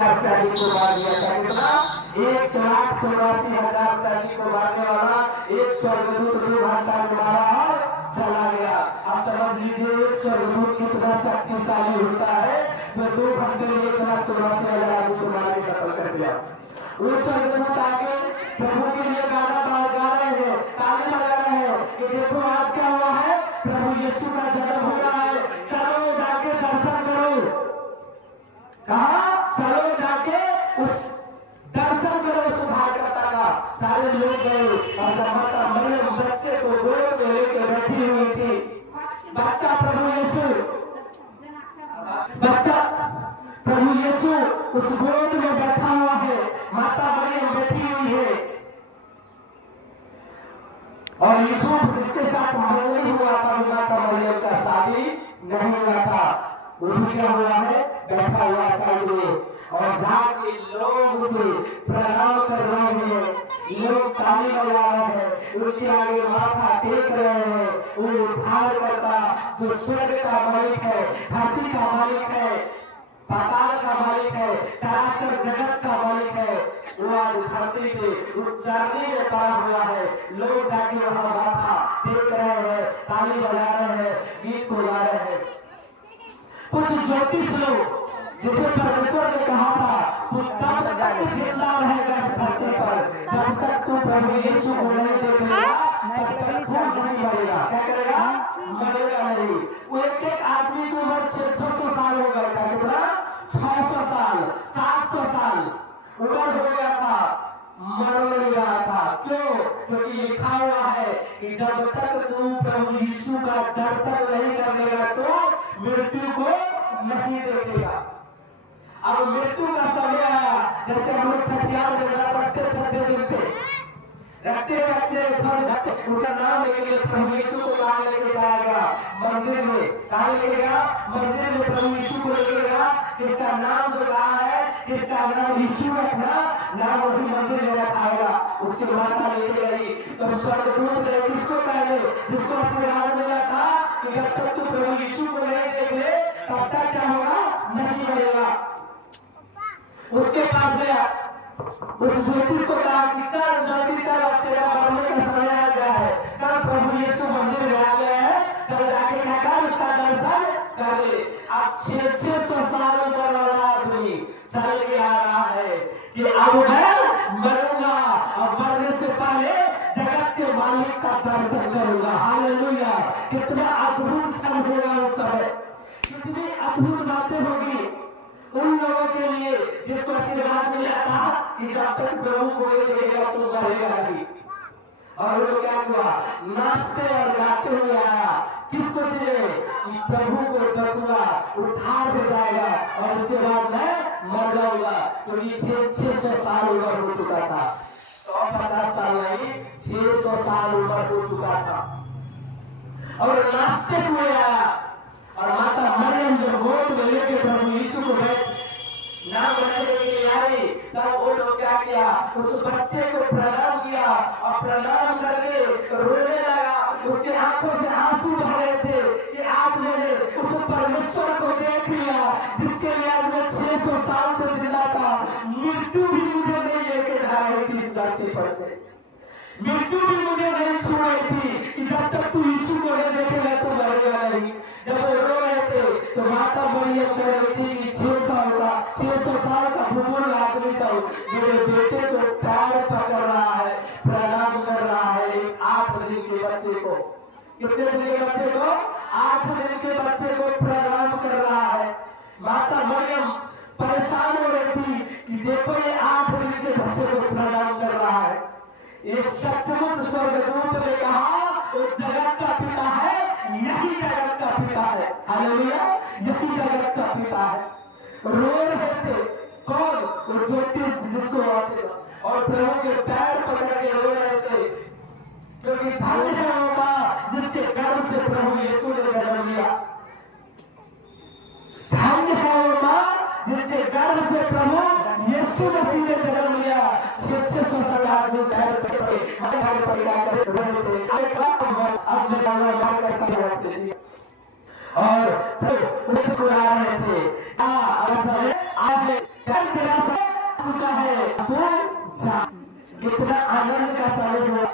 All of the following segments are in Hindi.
सैनिक को मार दिया था। कितना? 1,84,000 सैनिक को मारने वाला एक स्वर्गदूत 2 घंटा में मारा और चला गया। अब समझ लीजिए एक स्वर्गदूत कितना शक्तिशाली होता है जो 2 घंटे में 1,84,000 आदमी को मारने का पल कर दिया। उस स्वर्गदूत आगे प्रभु के लिए गाना गा रहे हैं, ताली बजा रहे हैं कि देखो आज क्या हुआ है, प्रभु यीशु का जन्म हो रहा है, चलो जाके दर्शन करो। कहा? चलो जाके उस दर्शन करो उस उद्धारकर्ता का। सारे लोग गए और जब माता मरियम बच्चे को गोद में लेकर बैठी हुई थी, बच्चा प्रभु यीशु उस गोद में बैठा हुआ है, माता मरियम बैठी हुई है और यीशु जिसके साथ नहीं हुआ था, माता मरियम का शादी नहीं हुआ था, वो क्या हुआ है, बैठा हुआ साइड में और जहाँ के लोग उसे प्रणाम कर रहे हैं, लोग ताली बजा रहे हैं, उनके आगे माथा टेक रहे हैं। वो उद्धारकर्ता जो स्वर्ग का मालिक है, धरती का मालिक है, पाताल का मालिक है, चराचर जगत का मालिक है, वो आज धरती पे उस चरनी में पड़ा हुआ है। लोग जाके वहाँ माथा टेक रहे हैं, ताली बजा रहे हैं, गीत को गा रहे हैं। कुछ ज्योतिष लोग जिसे परमेश्वर ने कहा था तू तब तक जिंदा रहेगा इस धरती पर जब तक तू प्रभु यीशु को नहीं देख लेगा, तब तक तू नहीं मरेगा। क्या करेगा? मरेगा नहीं। वो एक आदमी की उम्र 600 साल हो गया था। कितना? 600 साल, 700 साल उम्र हो गया था, मर नहीं रहा था। क्यों? क्योंकि लिखा हुआ है कि जब तक तू प्रभु यीशु का दर्शन नहीं कर लेगा तो मृत्यु को नहीं देखेगा। अब मृत्यु का समय आया, जैसे हम लोग छठियार में रखते छठे दिन पे रखते उसका नाम लेके लिए प्रभु यीशु को कहाँ लेके जाएगा? मंदिर में। कहाँ लेके गया? मंदिर में प्रभु यीशु को लेके गया। किसका नाम जो कहा है, किसका नाम यीशु रखना, नाम वही मंदिर में रखाएगा। उसकी माता लेके गई तो स्वर्गदूत ने किसको कहने, जिसको आशीर्वाद मिला था कि जब तक तू प्रभु यीशु को नहीं देख ले तब तक क्या होगा? नहीं मरेगा। उसके पास गया, उस ज्योतिष को कहा कि चल जल्दी चल, तेरा मरने का समय आ गया है, चल प्रभु यीशु मंदिर में आ गए हैं, चल जाके क्या कर, उसका दर्शन कर ले। अब 600 साल उम्र वाला आदमी चल के आ रहा है कि अब मैं मरूंगा और मरने से पहले जगत के मालिक का दर्शन करूंगा। हालेलुया! कितना अद्भुत क्षण होगा उस समय, कितनी अद्भुत बातें होगी उन लोगों के लिए जिसको आशीर्वाद मिला था कि जब तक प्रभु को नहीं देखेगा तो मरेगा नहीं। और वो क्या हुआ? नाचते और गाते हुए आया। किसको से? प्रभु को देखूंगा, उद्धार हो जाएगा और उसके बाद मैं मर जाऊंगा। तो ये 600 साल उम्र हो चुका था। 150 साल नहीं, 600 साल उम्र हो चुका था और नाचते हुए आया। और माता मरियम जब गोद में लेके प्रभु यीशु को नाम रखने के लिए आई, तब वो लोग क्या किया? उस बच्चे को प्रणाम किया और प्रणाम करके रोने लगा। उसके आंखों से आंसू बह रहे थे कि आज मैंने उस परमेश्वर को देख लिया जिसके लिए आज मैं 600 साल से जिंदा था। मृत्यु भी मुझे नहीं लेके जा रही थी इस धरती पर, मृत्यु भी मुझे नहीं छू रही थी कि जब तक तू यीशु को नहीं देखेगा तो मरेगा नहीं। जब वो रो रहे थे तो माता मरियम कह रही थी कि 600 साल का बुजुर्ग आदमी सब मेरे बेटे को पैर पकड़ रहा है, प्रणाम कर रहा है। 8 दिन के बच्चे को, कितने दिन के बच्चे को? 8 दिन के बच्चे को प्रणाम कर रहा है। माता मरियम परेशान हो रही थी कि देखो ये 8 दिन के बच्चे को प्रणाम कर रहा है। ये सचमुच स्वर्गदूत ने कहा वो जगत का पिता है, यही जगत का पिता है। हालेलुया! यही जगत का पिता है। रो रहे थे कौन? वो ज्योतिष जिसको और प्रभु के पैर पकड़ के रो रहे थे, क्योंकि धन्य है वो मां जिसके गर्भ से प्रभु यीशु ने जन्म लिया। धन्य है वो मां जिसके गर्भ से प्रभु यीशु मसीह ने जन्म लिया। 600 साल आदमी पैर पकड़े और मुस्कुरा रहे थे। आज तेरा चुका है कितना आनंद का समय हुआ।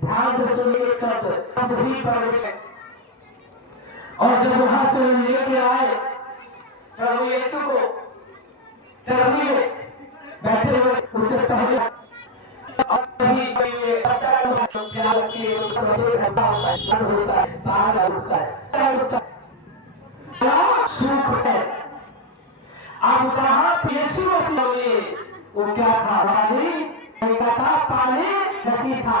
ध्यान से सुनिए शब्द तब ही परमेश्वर। और जब वहां से लेके आए प्रभु यीशु को चरनी में बैठे हुए, उससे पहले सुख है। अब जहां यीशु मसीह वो क्या था? पानी नहीं था,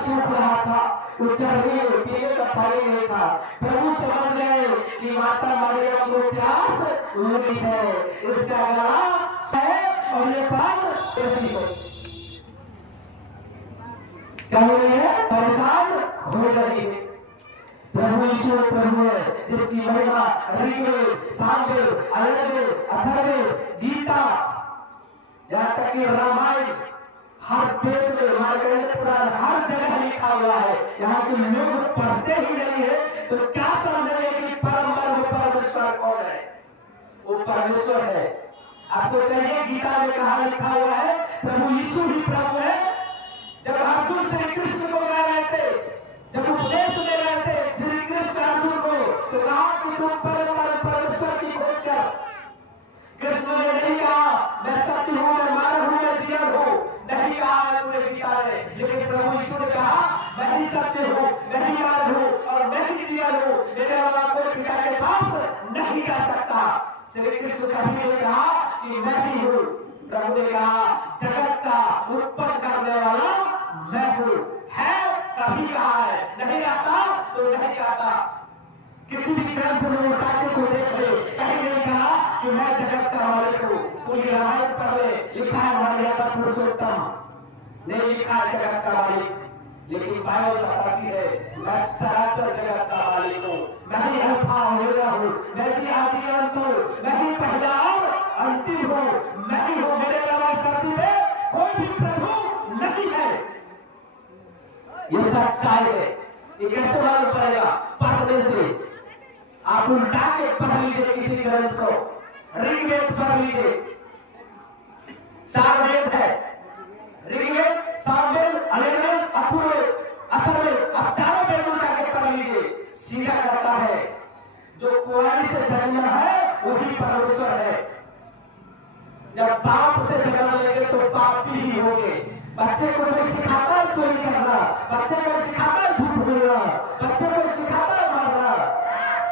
सूख रहा था, उचरने पीने का पानी नहीं था। प्रभु समझ गए कि माता मरियम को प्यास लगी है, इसका गला है और ये बात क्या हो रही है? परेशान हो रही है। प्रभु यीशु प्रभु है जिसकी महिमा ऋग्वेद, सामवेद, अयर्वेद, अथर्ववेद, गीता, यहाँ तक कि रामायण, हर वेद में, मार्कंडेय पुराण, हर जगह लिखा हुआ है। यहाँ के लोग पढ़ते ही नहीं है तो क्या समझेंगे कि परम परमेश्वर कौन है? वो परमेश्वर है। आपको चाहिए गीता में कहा लिखा हुआ है प्रभु यीशु ही प्रभु है। जब अर्जुन श्री कृष्ण को कह रहे थे, जब उपदेश दे रहे थे श्री कृष्ण अर्जुन को, तो कहा कि तुम परमेश्वर की खोज कर। कृष्ण ने नहीं कहा मैं सत्य हूं, मैं मार्ग हूं, मैं जीवन हूं, नहीं कहा तुमने गीता में। लेकिन प्रभु यीशु ने कहा मैं ही सत्य हूं, मैं ही मार्ग हूं और मैं ही जीवन हूं, मेरे अलावा कोई पिता के पास नहीं जा सकता। श्री कृष्ण कभी नहीं कहा कि मैं ही हूं। प्रभु ने कहा जगत का उत्पन्न करने वाला मैं हूं। है तभी कहा है, नहीं आता तो नहीं कहता। किसी भी ग्रंथ में उठा के को देख ले, कहीं नहीं कहा कि मैं जगत का मालिक हूं। पूरी रामायण पढ़ ले, लिखा है मर्यादा पुरुषोत्तम, नहीं लिखा है जगत का मालिक। लेकिन बाइबल बताती है मैं सनातन जगत का मालिक हूं, मैं ही अल्फा ओमेगा हूं, मैं ही आदि अंत हूं, मैं ही पहला और अंतिम हूं, मैं ही हूं। मेरे अलावा धरती में कोई भी प्रभु नहीं है। ये सच्चाई है। ये कैसे मालूम पड़ेगा? पढ़ने से। आप उल्टा के पढ़ लीजिए किसी ग्रंथ को, ऋग्वेद पढ़ लीजिए, 4 वेद है, ऋग्वेद, सामवेद, अयर्वेद, अथर्ववेद, आप 4 वेद उल्टा के पढ़ लीजिए। सीधा कहता है जो कुंवारी से जन्मा है वही परमेश्वर है। जब पाप से जन्म लेंगे तो पापी ही होंगे। बच्चे को कोई सिखाता है चोरी करना, बच्चे को सिखाता है झूठ बोलना, बच्चे को सिखाता है मारना।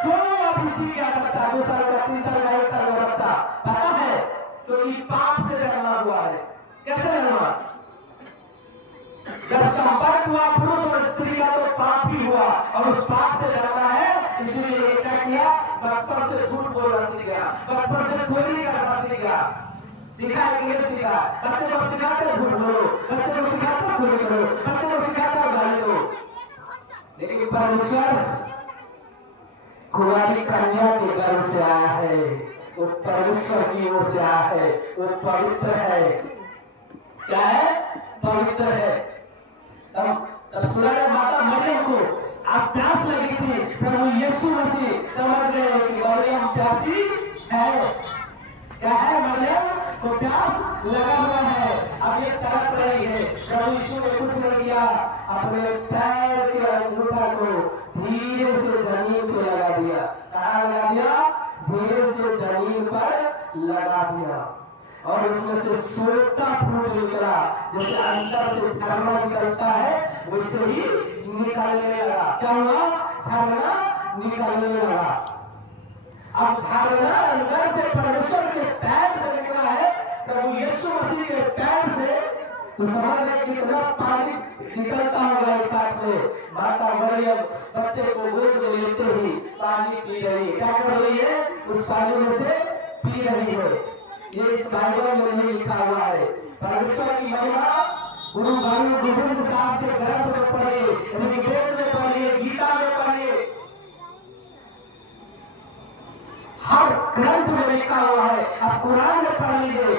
क्यों अभी सीख गया बच्चा? 2 साल का, 3 साल का, 1 साल का बच्चा? पता है क्योंकि पाप से जन्मा हुआ है। कैसे जन्मा? जब संपर्क हुआ पुरुष और स्त्री का तो पाप ही हुआ और उस पाप से जन्मा है। इसलिए क्या किया? बचपन से झूठ बोलना सीख गया, बचपन से चोरी करना सीख गया। सीखा है कि नहीं सीखा? बच्चे को सिखाते झूठ बोलो, बच्चे को सिखाते चोरी करो, बच्चे को सिखाते गाली दो। लेकिन परमेश्वर कुंवारी कन्या के गर्भ से आया है, वो परमेश्वर की ओर से आया है, वो पवित्र है। क्या है? पवित्र है। तब सुना माता मरियम को आप प्यास लगी थी, प्रभु यीशु मसीह समझ गए कि मरियम प्यासी है। क्या है? मरियम को प्यास लगा हुआ है, अब ये तड़प रही है। प्रभु यीशु ने कुछ नहीं किया, अपने पैर के अंगूठा को धीरे से जमीन पे लगा दिया। कहाँ लगा दिया? धीरे से जमीन पर लगा दिया और उसमें से सोता फूल निकला। जैसे अंदर से झरना निकलता है वैसे ही निकलने लगा। क्या हुआ? झरना निकलने लगा। अब झरना अंदर से परमेश्वर के पैर से निकला है, प्रभु यीशु मसीह के पैर से। तो समझ में कितना पानी निकलता होगा एक साथ में। माता मरियम बच्चे को गोद में लेते ही पानी पी रही है। क्या कर रही है? उस पानी में से पी रही है। ये इस बाइबल में नहीं लिखा हुआ है। परमेश्वर की महिमा गुरु गोविंद साहब के ग्रंथ में पढ़िए, ऋग्वेद में पढ़िए, गीता में पढ़िए, हर ग्रंथ में लिखा हुआ है। आप कुरान में पढ़ लीजिए,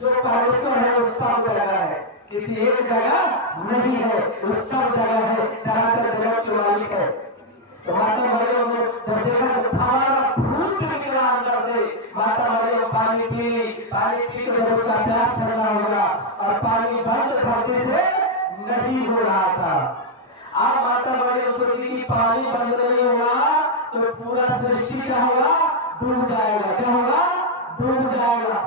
जो परमेश्वर है वो सब जगह है, किसी एक जगह नहीं है, वो सब जगह है। चराचर जगत के मालिक है। तो माता मरियम ने जब देखा तो फवारा फूट निकला अंदर से, माता मरियम पानी पानी पीकर जब उसका प्यास ठंडा होगा और पानी बंद करने से नहीं हो रहा था। अब माता मरियम सोची कि पानी बंद नहीं होगा तो पूरा सृष्टि क्या होगा, डूब जाएगा। क्या होगा, डूब जाएगा।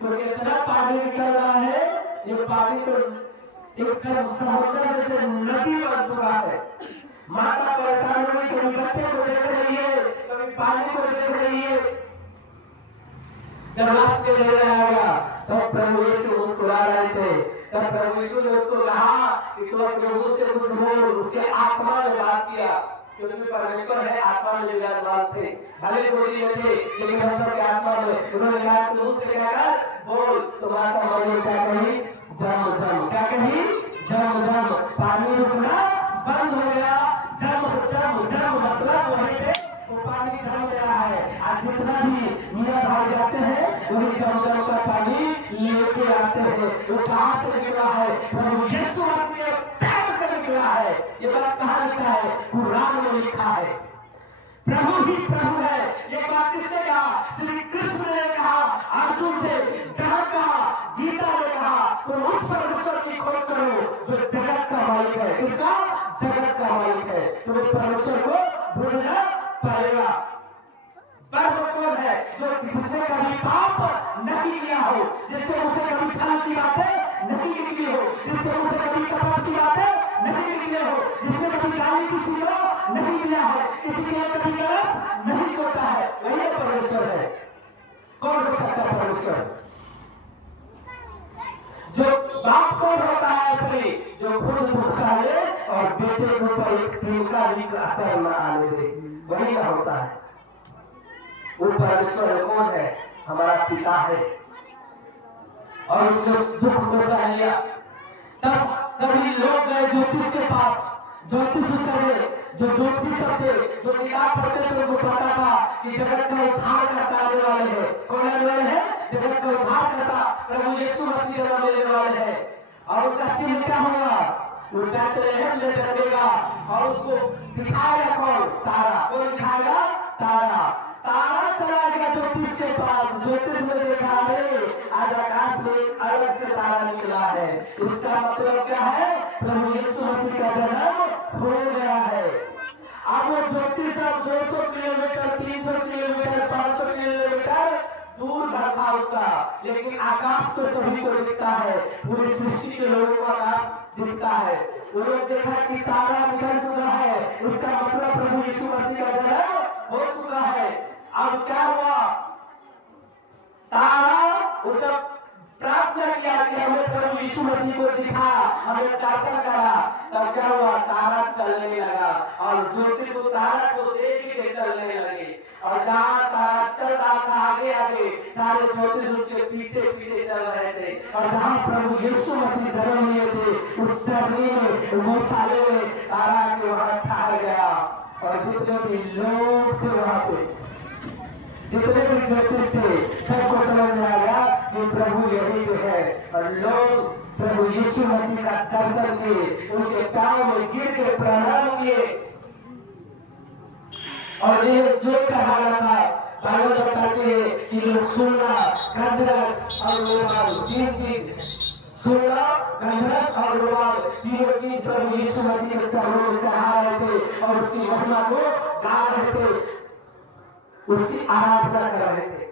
तो कितना पानी निकल रहा है, ये पानी तो एकदम समुद्र में से नदी बन चुका है। माता परेशान हुई, कभी बच्चे को देख रही है, कभी पानी को देख रही है। जब लास्ट के ले आएगा तब प्रभु यीशु मुस्कुरा रहे थे। तब प्रभु यीशु ने उसको कहा कि तू अपने मुंह से कुछ बोल। उसके आत्मा ने बात किया, क्योंकि परमेश्वर है, आत्मा में विराजमान थे, भले गोदी में थे लेकिन हम सबके आत्मा में। उन्होंने कहा कि मुंह से क्या कर बोल। तो माता मरियम क्या कही, जम जम। क्या कही, जम जम। पानी रुकना बंद हो गया। जम जम जम मतलब वहीं पे वो पानी जम गया है। आज जितना भी मीरा भाई जाते हैं वही जमजम का पानी लेके आते हैं। वो कहाँ से निकला है, प्रभु यीशु मसीह के पैर से निकला है। ये बात कहाँ लिखा है, कुरान में लिखा है। प्रभु ही प्रभु है। ये बात किसने कहा, श्री कृष्ण ने कहा अर्जुन से, जहाँ कहा गीता ने कहा तुम उस परमेश्वर की खोज करो जो जगत का मालिक है। किसका, जगत का मालिक है। तुम्हें परमेश्वर को ढूंढना पड़ेगा। परम कौन है, जो जिसने कभी पाप नहीं किया हो, जिससे उसे कभी छल की बातें नहीं निकली हो, जिससे उसे कभी कपट की बातें नहीं निकले हो, जिसने कभी गाली किसी को नहीं दिया है, किसी के लिए कभी गलत नहीं सोचा है, वही परमेश्वर है। कौन हो सकता है परमेश्वर? जो बाप कौन होता है असली, जो खुद गुस्सा ले और बेटे के ऊपर एक तिनका भी असर न आने दे, वही ना होता है। वो परमेश्वर कौन है, हमारा पिता है। और उसने उस दुख को सह लिया। तब सभी लोग गए ज्योतिष के पास। ज्योतिष जो ज्योतिषी सब थे, जो किताब पढ़ते थे, उनको पता था कि जगत का उद्धार करता आने वाले हैं। कौन आने वाले हैं, जगत का उद्धार करता प्रभु यीशु मसीह जन्म लेने वाले हैं। और उसका चिन्ह क्या होगा, वो बैतलहम में जन्मेगा। और उसको दिखाएगा कौन, तारा। कौन दिखाएगा, तारा। तारा चला गया ज्योतिष के पास। ज्योतिष ने देखा, आज आकाश में अलग से तारा निकला है। इसका मतलब क्या है, प्रभु यीशु मसीह का जन्म हो गया है। अब वो ज्योतिष अब 200 किलोमीटर, 300 किलोमीटर, 500 किलोमीटर दूर रखा उसका, लेकिन आकाश तो सभी को दिखता है। पूरी सृष्टि के लोगों को आकाश दिखता है। उन्होंने देखा कि तारा निकल चुका है, उसका मतलब प्रभु यीशु मसीह का जन्म हो चुका है। अब क्या हुआ, तारा उस प्रार्थना किया कि हमें प्रभु यीशु मसीह को दिखा, हमें दर्शन करा। तब क्या हुआ, तारा चलने लगा और ज्योतिष तारा को देख के चलने लगे। और जहाँ तारा चल रहा था आगे आगे, सारे ज्योतिष उसके पीछे पीछे चल रहे थे। और जहाँ प्रभु यीशु मसीह जन्म लिए थे, उस सरनी में, गौशाले में तारा के वहां ठहर गया। और जितने भी लोग थे वहां पे, जितने भी ज्योतिष थे, सबको समझ में आया कि प्रभु यही पे है। और लोग प्रभु यीशु मसीह का दर्शन किए, उनके पैरों में गिर के प्रणाम किए। और ये जो चढ़ाना था, बाइबल बताते हैं कि लोग सोना, गंधरस और रुमाल, तीन चीज, सोना, गंधरस और रुमाल, तीनों चीज प्रभु यीशु मसीह के चरणों में चढ़ा रहे थे और उसकी महिमा को गा रहे थे, उसकी आराधना कर रहे थे।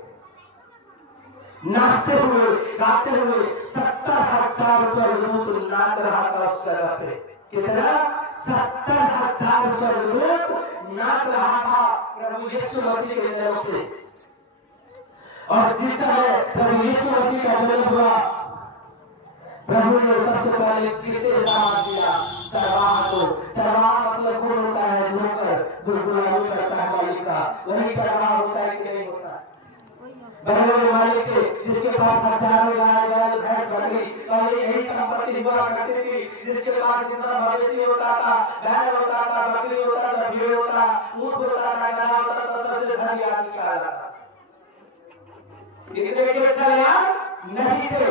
नाचते हुए, गाते हुए 70,000 स्वर्गदूत नाच रहा था उस जगह पे। कितना, 70,000 स्वर्गदूत नाच रहा था प्रभु यीशु मसीह के जन्म पे। और जिस समय प्रभु यीशु मसीह का जन्म हुआ, प्रभु ने सबसे पहले किसे साथ दिया, चरवाहा को। चरवाहा मतलब कौन होता है, नौकर जो गुलामी करता है मालिक का, वही चरवाहा होता है कि नहीं होता। बड़े मालिक थे जिसके पास हजारों गाय बैल भैंस बकरी, पहले यही संपत्ति हुआ करती थी। जिसके पास जितना मवेशी होता था, बैल होता था, बकरी होता था, भेड़ होता, ऊंट होता था, गधा होता था, सबसे धनी आदमी कहा जाता। इतने के कल्याण नहीं थे।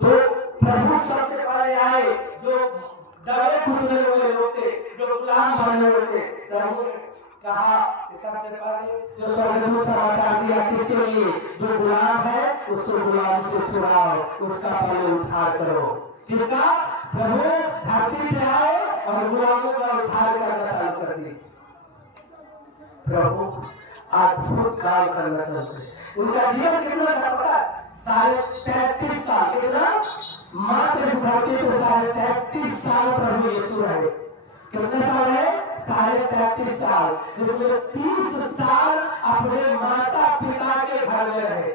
तो प्रभु सबसे पहले आए, जो दबे कुचले हुए लोग थे, जो गुलाम बने हुए थे। प्रभु ने कहा सबसे पहले जो स्वर्गदूत समाचार दिया, किसके लिए लिए जो गुलाम है उसको गुलाम से छुड़ाओ, उसका पहले उद्धार करो। किसका? प्रभु धरती पे आए और गुलामों का उद्धार करना चालू कर दिए। प्रभु अद्भुत काम करना चालू करे। उनका जीवन कितना था पता है? 33.5 साल। कितना? मात्र इस धरती पे 33.5 साल प्रभु यीशु रहे। कितने साल है? 33.5 साल। जिसमें 30 साल अपने माता पिता के घर में रहे।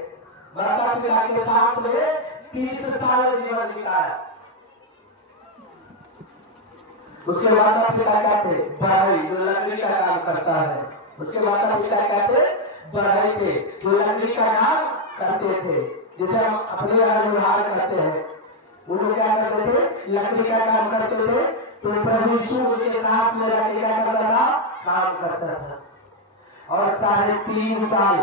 माता पिता के साथ में 30 साल जीवन बिताया। उसके माता पिता कहते बढ़ई, जो लकड़ी का काम करता है। उसके माता पिता कहते बढ़ई थे, जो लकड़ी का काम करते थे, जिसे हम अपने यहाँ व्यवहार करते हैं। वो लोग क्या करते थे? लकड़ी का काम करते थे। तो प्रभु यीशु उनके साथ में लकड़ी का करता था, काम करता था। और 3.5 साल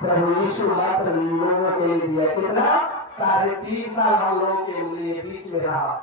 प्रभु यीशु मात्र लोगों के लिए दिया। कितना? 3.5 साल हम लोगों के लिए बीच में रहा।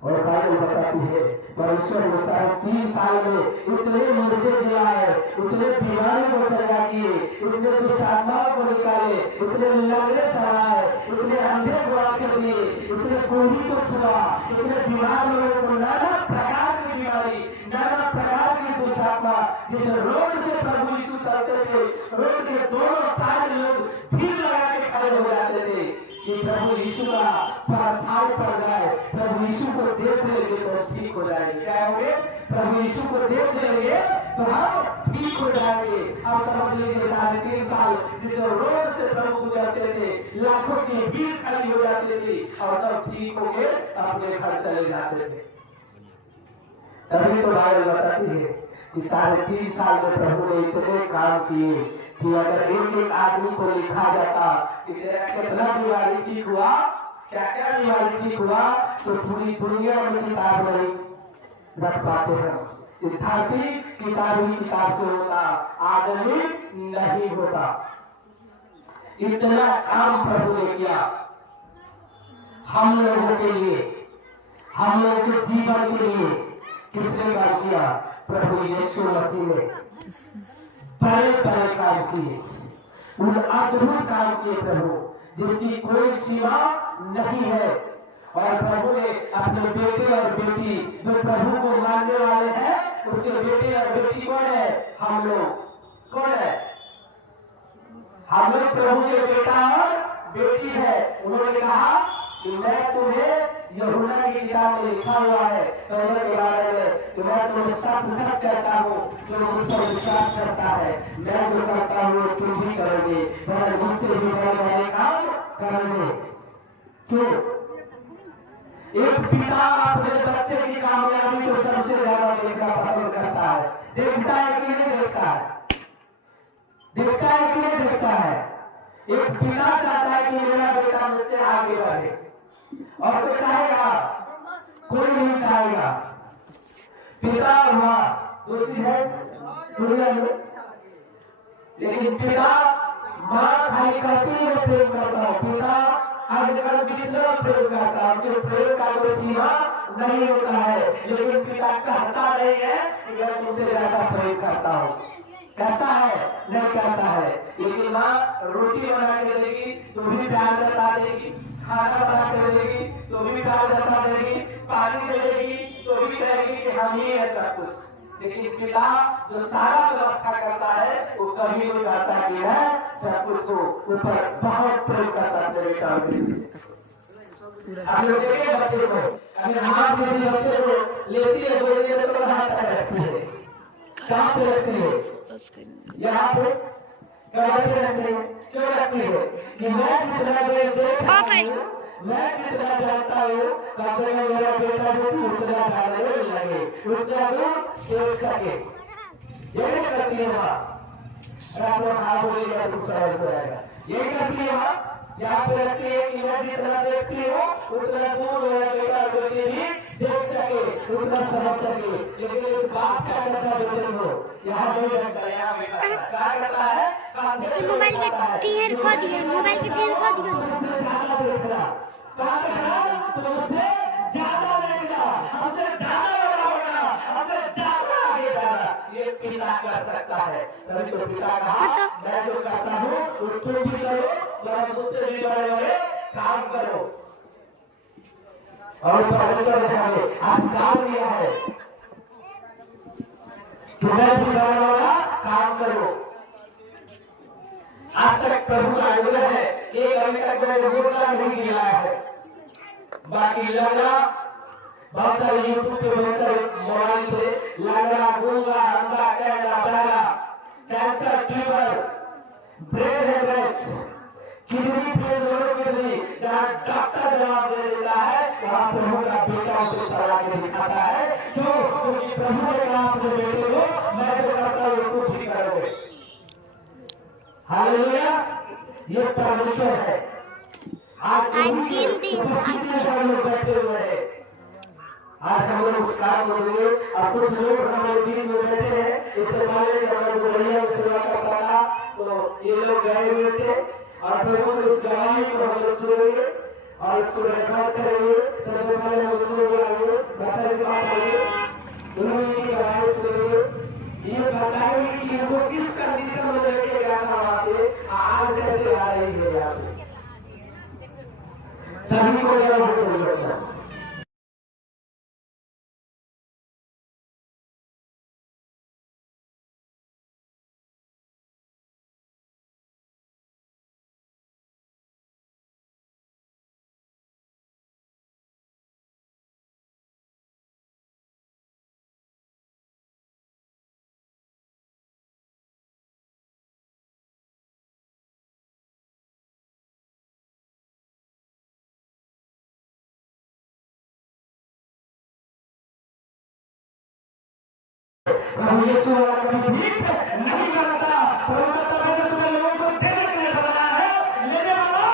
और बाइबल बताती है परमेश्वर ने 3.5 साल में इतने मुर्दे दिलाए, इतने बीमारी को सजा किए, इतने दुष्ट आत्माओं को निकाले, इतने लंगड़े चढ़ाए, इतने अंधे को आंखें दिए, इतने कोढ़ी को छुआ, इतने बीमार लोगों को नाना प्रकार की बीमारी, नाना प्रकार की दुष्ट आत्मा, जिस रोड से प्रभु यीशु चलते थे, रोड के दोनों साइड लोग भीड़ लगा के खड़े हो जाते थे कि प्रभु यीशु का परछाई पड़ जाए, प्रभु यीशु को देख लेंगे तो ठीक हो जाएंगे। क्या होंगे? प्रभु यीशु को देख लेंगे तो हम ठीक हो जाएंगे। अब समझ लीजिए 3.5 साल जिस रोड से प्रभु गुजरते थे, लाखों की भीड़ खड़ी हो जाती थी और सब ठीक होके अपने घर चले जाते थे। तभी तो बाइबल बताती है कि 3.5 साल में प्रभु ने इतने काम किए कि अगर एक आदमी को लिखा जाता कि तेरा कितना बीमारी ठीक हुआ, क्या क्या बीमारी ठीक हुआ, तो पूरी दुनिया में किताब नहीं रख पाते हैं। धरती किताब से होता, आदमी नहीं होता। इतना काम प्रभु ने किया हम लोगों के लिए, हम लोगों के जीवन के लिए। किसने काम किया? प्रभु यीशु मसीह ने बड़े बड़े काम किए, उन अद्भुत काम किए प्रभु, जिसकी कोई सीमा नहीं है। और प्रभु ने अपने बेटे और बेटी जो प्रभु को मानने वाले हैं, उसके बेटे और बेटी कौन है? हम लोग। कौन है? हम लोग प्रभु के बेटा और बेटी है। उन्होंने कहा कि मैं तुम्हें यूहन्ना की किताब में लिखा हुआ है 14 के बारे में कि मैं तुम्हें सच सच कहता हूँ, जो मुझ पर विश्वास करता है, मैं जो करता हूँ तुम भी करोगे, और मुझसे भी बड़े बड़े काम करोगे। क्यों? एक पिता अपने बच्चे की कामयाबी को सबसे ज्यादा देखना पसंद करता है। देखता है कि नहीं देखता है? देखता है कि नहीं देखता है? एक पिता चाहता है कि मेरा बेटा मुझसे आगे बढ़े, और तो चाहेगा, कोई नहीं चाहेगा। पिता और माँ दूसरी है दुनिया में, लेकिन पिता माँ खाली कहती है प्रेम करता है, पिता अनकंडीशनल प्रेम करता है, उसके प्रेम का कोई सीमा नहीं होता है। लेकिन पिता कहता नहीं है कि मैं तुमसे ज्यादा प्रेम करता हूँ। कहता है? नहीं कहता है। लेकिन माँ रोटी बना के देगी तो भी प्यार जता देगी, खाना बना के देगी तो भी प्यार जता देगी, पानी दे देगी तो भी कहेगी कि हम ही है सब कुछ। लेकिन पिता जो सारा व्यवस्था करता है वो कभी नहीं कहता कि है सब कुछ हो, ऊपर बहुत प्रेम करता है बेटा और बेटी। आप लोग देखिए बच्चे को, अगर माँ किसी बच्चे को लेती है गोदी में तो कहाँ तक रखती है? कहाँ पे रखती है? यहाँ पे कहाँ पे रखती है? क्यों रखती है? कि मैं जितना देर देखता हूँ, मैं जितना जानता हूँ, कब तक मेरा बेटा बेटी उतना जाने लगे, उतना दूर सोच सके। यही करती है माँ। आप लोग हाँ बोलिएगा तो सहज हो जाएगा। यही करती है माँ। यहाँ पे रखती है कि मैं जितना देखती हूँ उतना दूर मेरा बेटा बेटी भी देख सके, उतना समझ सके। लेकिन एक बाप क्या करता है बेटे को? यहाँ नहीं रखता, यहाँ क्या करता है? मोबाइल के टीयर खो दिया, मोबाइल के टीयर खो दिया। हमसे ज्यादा देखना, तुमसे ज्यादा देखना, हमसे ज्यादा बड़ा होना, हमसे ज्यादा आगे जाना। ये पिता कर सकता है। तभी तो पिता कहा मैं जो करता हूँ वो तुम भी करो, और मुझसे भी बड़े काम करो। और परमेश्वर ने हमें अधिकार दिया है कि मैं भी बड़ा वाला काम करो। आज तक प्रभु का आग्रह है, एक अभी तक मैंने रोकना नहीं दिया है। बाकी लगा बहुत सारे यूट्यूब पे, बहुत सारे मोबाइल पे लगा, गूंगा, अंधा, कहना, बहरा, कैंसर, ट्यूबर, ब्रेन हेमरेज, किडनी फेल दोनों के लिए जहाँ डॉक्टर जवाब दे देता है, वहाँ प्रभु का बेटा उसे चला के दिखाता है। क्यों? क्योंकि प्रभु ने कहा अपने बेटे को मैं जो करता हूँ तुम भी करोगे। हालेलुया, ये परमेश्वर है। आज लोग बैठे हुए हैं, आज हम लोग उस काम करेंगे। और कुछ लोग हमारे बीच में बैठे हैं, इससे पहले जब मैं गुड़िया में सेवा करता था तो ये लोग गए हुए थे, और प्रभु की उस गवाही को हम लोग सुनेंगे और उसको रिकॉर्ड करेंगे। सबसे पहले हम लोग बताएंगे, उन्होंने की गवाही सुनेंगे, ये बताएंगे कि हमको किस कंडीशन में लेके गया था वहां पे, आज कैसे आ रही है यहाँ पे। सभी को प्रभु यीशु वाला कभी भीख नहीं मांगता। प्रभु कहता मैंने तुम्हें लोगों को देने के लिए बनाया है, लेने वाला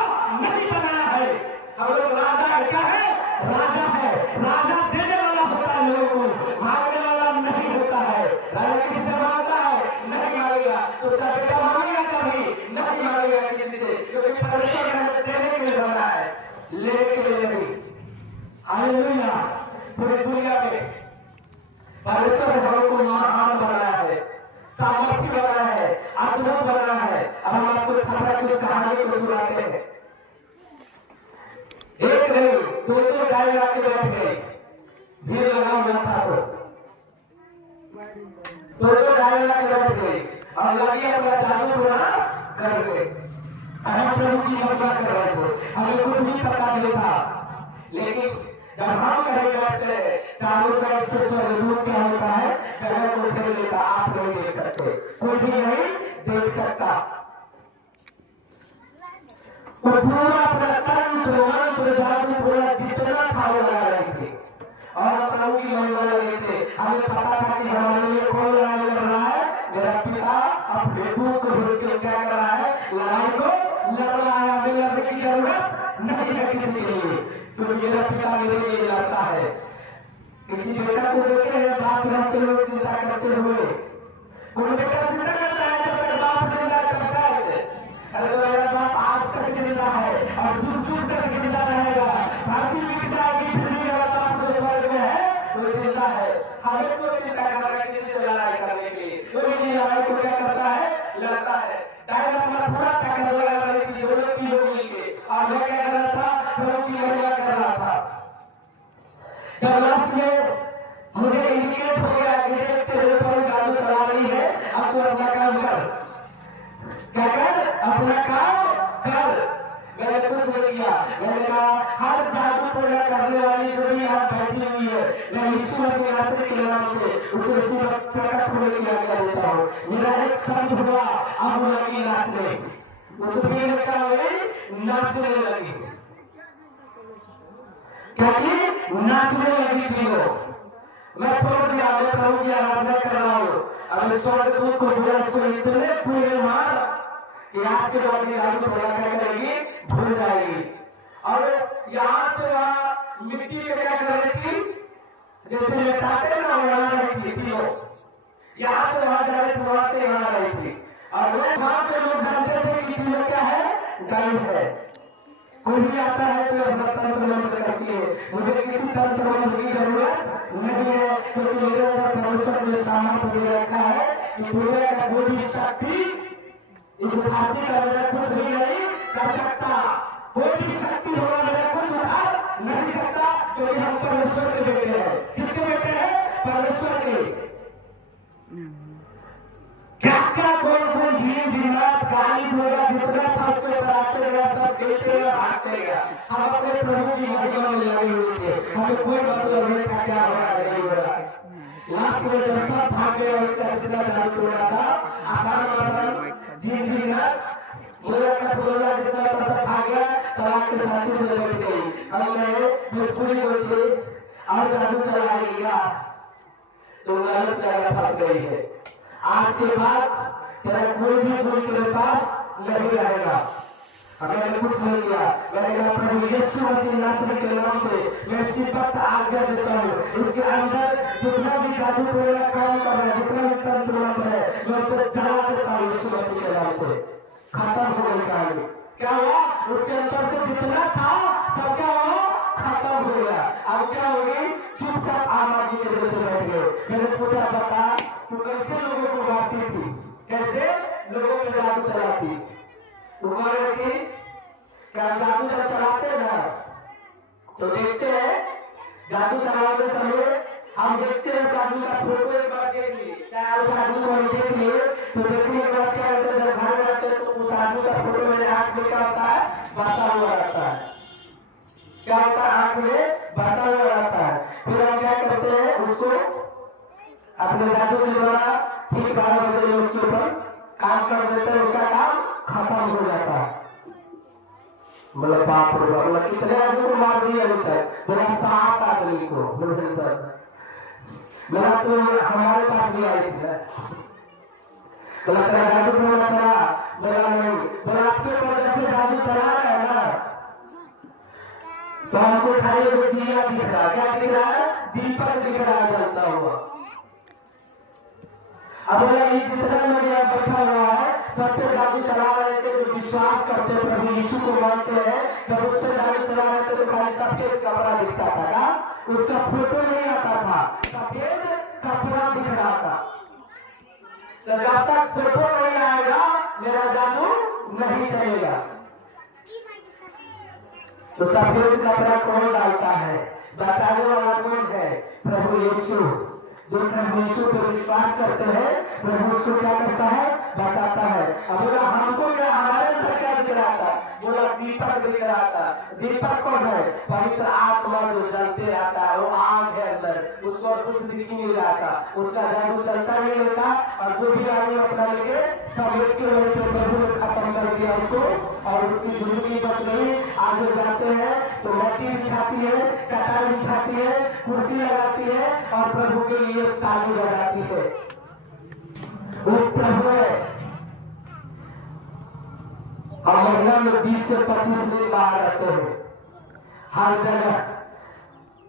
नहीं बनाया है। अब लोग राजा क्या है? राजा है। राजा देने वाला होता है लोगों को, मांगने वाला नहीं होता है। राजा किसी से मांगता है नहीं मांगेगा, तो उसका बेटा मांगेगा कभी नहीं मांगेगा किसी से, क्योंकि परमेश्वर ने देने के लिए बनाया है, लेने के लिए नहीं। हालेलुया। पूरी दुनिया में परमेश्वर ने हमको महान बनाया है, सामर्थ्य बनाया है, अद्भुत बनाया है। अब हम आपको छपरा की कहानी को सुनाते हैं। एक नहीं दो गाय लाके बैठ गई, भीड़ लगा हुआ था दो गाय लाके बैठ गई और लगी अपना जादू पूरा कर गए। हम प्रभु की महिमा कर रहे थे, हमें कुछ भी पता नहीं था, लेकिन जब हम कहीं बैठते हैं चारों साइड से स्वर्गदूत क्या होता है, जगह को घेर लेता। आप नहीं देख सकते, कोई भी नहीं देख सकता। वो पूरा अपना तन प्रमाण प्रजाति पूरा जितना था लगा रहे थे और प्रभु की महिमा लगे थे। हमें पता था कि हमारे लिए कौन लड़ाई लड़ रहा है, मेरा पिता अपने दूत को भेज के क्या कर रहा है, लड़ाई को लड़ रहा है। हमें लड़ने की जरूरत नहीं है किसी के लिए, क्योंकि मेरा पिता मेरे लिए लड़ता है। किसी बेटा को देखे हैं बाप रहते हुए चिंता करते हुए, कोई बेटा चिंता करता है जब तक बाप जिंदा करता है। अरे मेरा बाप आज तक जिंदा है और जुग जुग तक जिंदा रहेगा। धरती मिट जाएगी फिर भी मेरा बाप जो स्वर्ग में है वो जिंदा है। हमें को चिंता करना है किसी से लड़ाई करने के लिए, कोई भी लड़ाई को क्या करता है, लड़ता है। डायरेक्ट अपना थोड़ा टक्कर लगा रही थी दोनों की लोग मिलके, और मैं क्या कर रहा था, प्रभु की महिमा कर रहा था। लास्ट में मुझे इंडिकेट हो गया कि तेरे पर जादू चला रही है, अब तू अपना काम कर। क्या कर? अपना काम कर। मैंने कुछ नहीं किया, मैंने कहा हर जादू पूरा करने वाली जो भी यहाँ बैठी हुई है, मैं यीशु मसीह के नाम से उसे इसी वक्त प्रकट होने की आज्ञा देता हूँ। मेरा एक शब्द हुआ, अब वो लगी नाचने, उस भीड़ का हुई नाचने लगी, क्योंकि नाचने लगी थी वो। मैं छोड़ दिया, मैं प्रभु की आराधना कर रहा हूँ। अब स्वर्गदूत को बुला, उसको इतने पूरे मार कि आज के बाद में जादू पूरा क्या करेगी, भूल जाएगी। और यहाँ से वहाँ मिट्टी पे क्या कर रही थी, जैसे लेटाते ना उड़ा रही थी वो, यहाँ से वहाँ जा रही थी, वहाँ से यहाँ रही थी। और वहाँ पे लोग जानते थे कि तीनों क्या है, गाय है। कोई भी आता है तो अपना तंत्र मंत्र करती है, मुझे किसी तंत्र मंत्र की जरूरत नहीं है, क्योंकि मेरे अंदर परमेश्वर ने सामर्थ्य दे रखा है कि दुनिया का कोई भी शक्ति इस धरती का मेरा कुछ भी नहीं कर सकता। कोई भी शक्ति होगा मेरा कुछ उठा नहीं सकता, क्योंकि हम परमेश्वर के बेटे हैं। किसके बेटे हैं? परमेश्वर के। क्या क्या कोई भीड़ भीड़ात गाली घोड़ा जितना था उसको बढ़ाते गया, सब खेलते गया, भागते गया। हम अपने प्रभु की महिमा में लगे हुए थे, हमें कोई मतलब नहीं था क्या हो रहा है नहीं हो रहा है। लास्ट में जब सब भाग गया, उसका इतना जादू टोला था, आसान बोला का बोला जितना सब भाग गया, तलाक के साथी से बैठ गई। हमने भोजपुरी बोलते और जादू चला गया तो गलत जगह फंस गई है। आज के बाद तेरा कोई भी कोई तेरे पास नहीं रहेगा। मैंने कुछ नहीं किया, मैंने कहा प्रभु यीशु मसीह नासरी के नाम से मैं इसी वक्त आज्ञा देता हूँ, इसके अंदर जितना भी जादू टोना काम कर रहा है, जितना भी तंत्र है, मैं उसे चला देता हूँ यीशु मसीह के नाम से। खत्म हो गई कहानी। क्या हुआ? उसके अंदर से जितना था सब क्या हुआ? खत्म हो गया। अब क्या हो गई? चुपचाप आमाजी के जैसे बैठ गए। मैंने पूछा बता तू कैसे लोगों को मारती थी, कैसे लोगों पे जादू चलाती? तू कह रही थी क्या जादू जब चलाते ना तो देखते हैं, जादू चलाते समय हम देखते हैं जादू का फोटो एक बार देख लिए, चाहे उस आदमी को देख लिए तो देखने के बाद क्या होता है, जब घर में आते हैं तो उस आदमी का फोटो मेरे आंख में क्या होता है? बसा हुआ रहता है। क्या होता है? आंख में बसा हुआ रहता है। फिर हम क्या करते हैं? उसको अपने जादू के द्वारा ठीक 12 बजे उसके ऊपर काम कर देते हैं, उसका काम खत्म हो जाता है। मतलब बाप रे बाप, मतलब कितने आदमी को मार दिया अभी तक? बोला 7 आदमी को। बोला तो हमारे पास भी आई थी। बोला तेरा जादू बोला चला? बोला नहीं। बोला आपके ऊपर से जादू चला रहा है ना, तो हमको खाली वो दिया दिख रहा। क्या दिख रहा है? दीपक दिख रहा है जलता हुआ। अब बोला ये जितना लोग यहाँ बैठा हुआ है सब पे जादू चला रहे थे, जो विश्वास करते हैं प्रभु यीशु को मानते हैं, जब उस पर जादू चला रहे थे तो खाली सफेद कपड़ा दिखता था ना, उसका फोटो नहीं आता था, सफेद कपड़ा दिख रहा था। तो जब तक फोटो नहीं आएगा मेरा जादू नहीं चलेगा। तो सफेद कपड़ा कौन डालता है? बचाने वाला कौन है? प्रभु यीशु। जो प्रभु यीशु पे विश्वास करते हैं प्रभु उसको क्या करता है? बचाता है। अब बोला हमको क्या, हमारे अंदर क्या दिख रहा था? बोला दीपक दिख रहा था। दीपक कौन है? पवित्र आत्मा जो जलते रहता है, वो आग है अंदर, उसको कुछ दिख नहीं रहा था, उसका जादू चलता नहीं रहता। और जो भी आदमी अपना लेके समेट के वजह से प्रभु ने खत्म कर दिया उसको, और उसकी जिंदगी बच गई। आगे जाते हैं तो मट्टी बिछाती है, चटाई बिछाती है, कुर्सी लगाती है और प्रभु के लिए ताली बजाती है। वो प्रभु है। और महीना में 20 से 25 दिन बाहर रहते हैं, हर जगह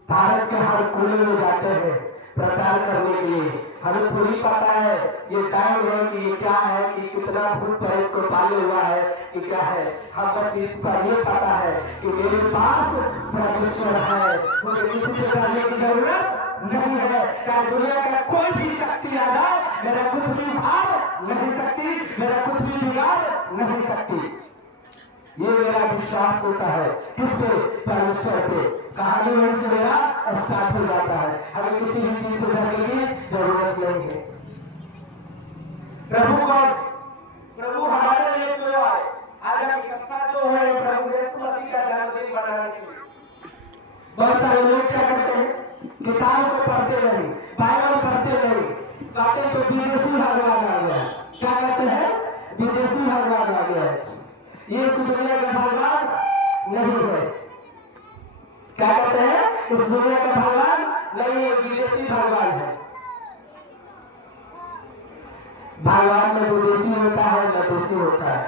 भारत के हर कोने में जाते हैं प्रचार करने के लिए। हमें थोड़ी पता है ये टाइम है कि ये क्या है, कि कितना भूत प्रेत को पाले हुआ है, कि क्या है। हम बस इतना ये पता है कि मेरे पास परमेश्वर है, मुझे किसी से करने की जरूरत नहीं है। चाहे दुनिया का कोई भी शक्ति आ जाए, मेरा कुछ भी भाव नहीं सकती, मेरा कुछ भी बिगाड़ नहीं सकती। ये मेरा विश्वास होता है। किस पे? परमेश्वर पे। कहानी वहीं से मेरा स्टार्ट हो जाता है। हमें किसी भी चीज से डरने की जरूरत नहीं है। प्रभु कौन? प्रभु हमारे लिए जो आए। आज हम कथा जो है प्रभु यीशु मसीह का जन्मदिन मनाने के लिए बहुत सारे लोग क्या करते हैं? किताब को पढ़ते नहीं, बाइबल पढ़ते नहीं, कहते तो विदेशी भगवान आ गया। क्या कहते हैं? विदेशी भगवान आ गया है। ये इस दुनिया का भगवान नहीं है। क्या कहते हैं? इस दुनिया का भगवान नहीं है, विदेशी भगवान है। भगवान में विदेशी होता है, न देशी होता है।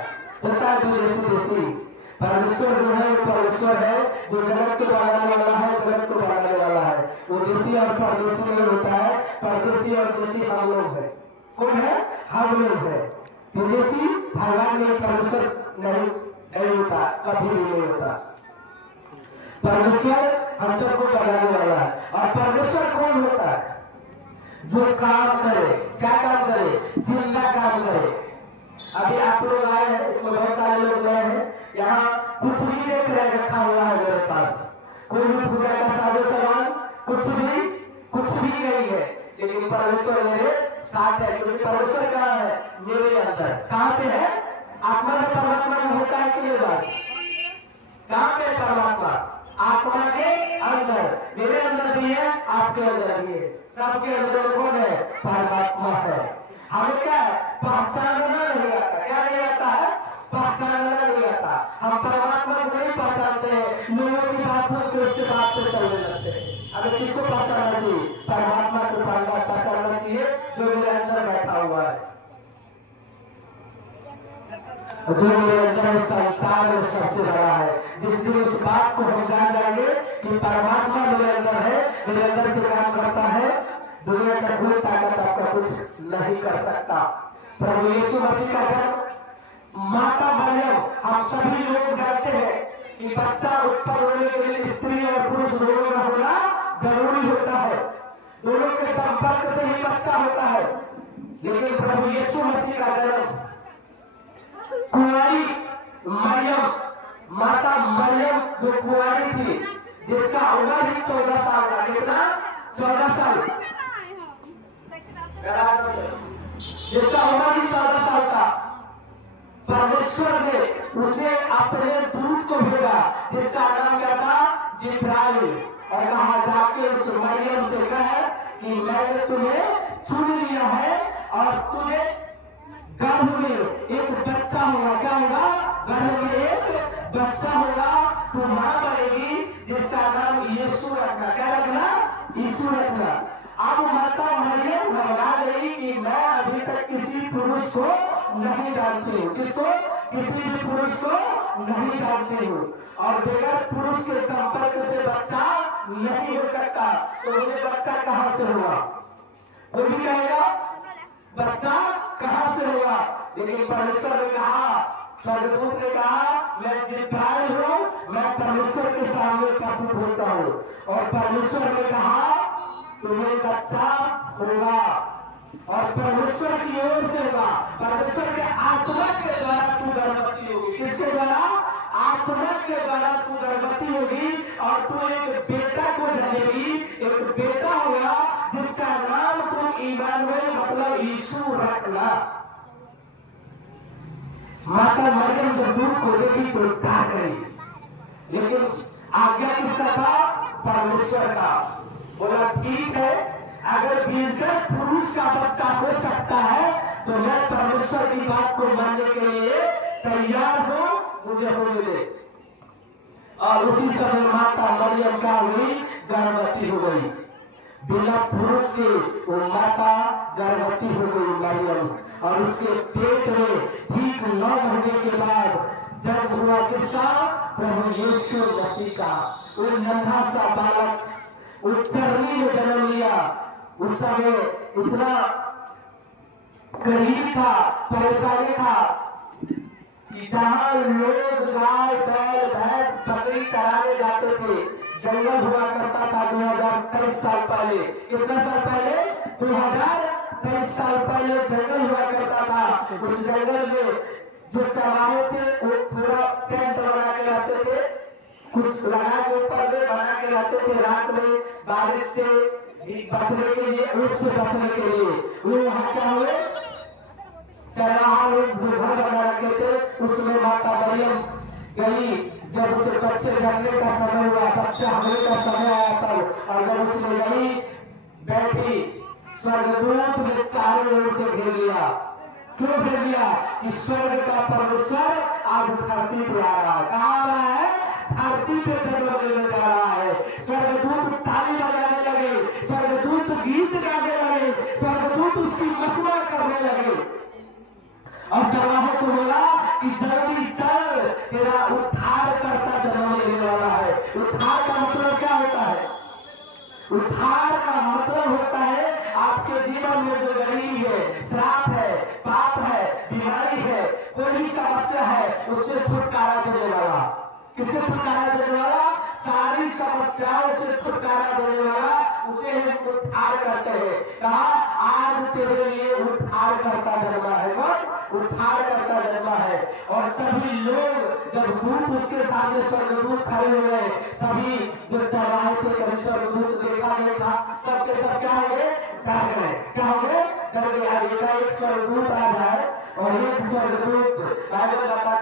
होता है विदेशी देशी। परमेश्वर जो है परमेश्वर है, जो जगत को बनाने वाला है, जगत को बनाने वाला है। वो देशी और परदेशी नहीं होता है। परदेशी और देशी हम लोग हैं। कौन है? हम लोग हैं। विदेशी भगवान नहीं, परमेश्वर नहीं होता, कभी भी नहीं होता। परमेश्वर हम सबको बनाने वाला है। और परमेश्वर कौन होता है? जो काम करे, क्या काम करे? जिंदा काम करे। अभी आप लोग आए हैं, इसमें बहुत सारे लोग गए हैं, यहाँ कुछ भी देख रहे रखा हुआ है मेरे पास, कोई भी पूजा का साजो सामान कुछ भी नहीं है, लेकिन परमेश्वर मेरे साथ है। क्योंकि परमेश्वर कहाँ है? मेरे अंदर। कहाँ पे है? आत्मा में परमात्मा में होता है कि नहीं? बस कहाँ पे परमात्मा? आत्मा के अंदर। मेरे अंदर भी है, आपके अंदर भी है, सबके अंदर कौन है? परमात्मा है। हमें क्या है? पहचानना नहीं आता। क्या नहीं आता है? पहचानना नहीं आता। हम परमात्मा को नहीं पहचानते हैं, लोगों की बात सुन के उसके बात से चलने लगते हैं। हमें किसको पहचानना चाहिए? परमात्मा को पहचानना चाहिए जो मेरे अंदर बैठा हुआ है, जो मेरे अंदर संसार में सबसे बड़ा है। जिस दिन इस बात को हम जान जाएंगे कि परमात्मा मेरे अंदर है, मेरे अंदर से काम करता है, दुनिया का कोई ताकत आपका कुछ नहीं कर सकता। प्रभु यीशु मसीह का जन्म माता मरियम, हम सभी लोग जानते हैं कि बच्चा उत्पन्न होने के लिए स्त्री और पुरुष दोनों का होना जरूरी होता है, दोनों के संपर्क से ही बच्चा होता है। लेकिन प्रभु यीशु मसीह का जन्म कुंवारी मरियम, माता मरियम जो कुंवारी थी, जिसका उम्र ही 14 साल था। कितना? 14 साल। जिसका उम्र ही 14 साल था, परमेश्वर ने उसे अपने दूत को भेजा, जिसका नाम क्या था? जिब्राइल, और कहा जाके उस मरियम से कहे कि मैंने तुम्हें चुन लिया है और तुझे गर्भ में एक बच्चा होगा। क्या होगा? गर्भ में एक बच्चा होगा, तू मां बनेगी, जिसका नाम यीशु रखना। क्या रखना? यीशु रखना। अब माता मरियम घबरा गई कि मैं अभी तक किसी पुरुष को नहीं जानती हूँ। किसको? किसी भी पुरुष को नहीं जानती हूँ, और बगैर पुरुष के संपर्क से बच्चा नहीं हो सकता, तो मुझे बच्चा कहाँ से होगा? कोई भी कहेगा बच्चा कहाँ से होगा? लेकिन परमेश्वर ने कहा, स्वर्गदूत ने कहा, मैं जिब्राइल हूँ, मैं परमेश्वर के सामने प्रस्तुत होता हूँ, और परमेश्वर ने कहा तुम्हें बच्चा होगा, और परमेश्वर की ओर से होगा, परमेश्वर के आत्मा के द्वारा तू गर्भवती होगी। किसके द्वारा? आत्मा के द्वारा तू गर्भवती होगी, और तू एक बेटा को जनेगी, एक बेटा होगा, जिसका नाम तुम इमानुएल मतलब यीशु रखना। माता मरियम जब दूध को देखी तो डर गई, लेकिन आज्ञा किसका था? परमेश्वर का। बोला ठीक है, अगर बिल्कुल पुरुष का बच्चा हो सकता है तो मैं परमेश्वर की बात को मानने के लिए तैयार हूं, मुझे होने दे। और उसी समय माता मरियम का हुई? गर्भवती हो गई। बिना पुरुष के वो माता गर्भवती हो गई मरियम, और उसके पेट में ठीक 9 महीने के बाद जन्म हुआ किसका? प्रभु यीशु मसीह का। वो नन्हा सा बालक उच्चरनी में जन्म लिया। उस समय इतना गरीब था, परेशानी था कि जहां लोग गाय बैल भैंस बकरी चराने जाते थे, जंगल हुआ करता था 2023 साल पहले। कितना साल पहले? 2023 साल पहले जंगल हुआ करता था। उस जंगल में जो चराहे थे वो थोड़ा टेंट बना के रहते थे, कुछ लगा के ऊपर में बना के रहते थे। रात में बारिश से बचने के लिए, उससे बचने के लिए वो वहां क्या हुए? चराहा लोग जो घर बना रखे थे, उसमें माता मरियम गई। जब उसे बच्चे बनने का समय हुआ, बच्चा होने का समय आया तब, और जब उसने गई बैठी, स्वर्गदूत ने चारों ओर से घेर लिया। क्यों घेर लिया? कि स्वर्ग का परमेश्वर आज धरती पे आ रहा है। कहाँ आ रहा है? धरती पे जन्म लेने जा रहा है। स्वर्गदूत ताली बजाने लगे, स्वर्गदूत गीत गाने लगे, स्वर्गदूत उसकी महिमा करने लगे, और चरवाहों को बोला कि जल्दी चल, तेरा उद्धार करता जन्म लेने वाला है। उद्धार का मतलब क्या होता है? उद्धार का मतलब होता है आपके जीवन में जो गरीबी है, श्राप है, पाप है, बीमारी है, कोई भी समस्या है, उससे छुटकारा देने वाला। किससे छुटकारा देने वाला? सारी समस्याओं से छुटकारा देने वाला, उसे लोग उद्धार करते हैं। कहा आज तेरे लिए उद्धार करता जन्मा है, कौन उद्धार करता जन्मा है। और सभी लोग जब दूत उसके सामने स्वर्गदूत खड़े हुए, सभी जो चढ़ाए थे कभी स्वर्गदूत देखा नहीं था, सबके सब क्या हो गए, डर गए। क्या हो गए, डर गए। एक स्वर्गदूत आ जाए और एक स्वर्गदूत बाइबल बताती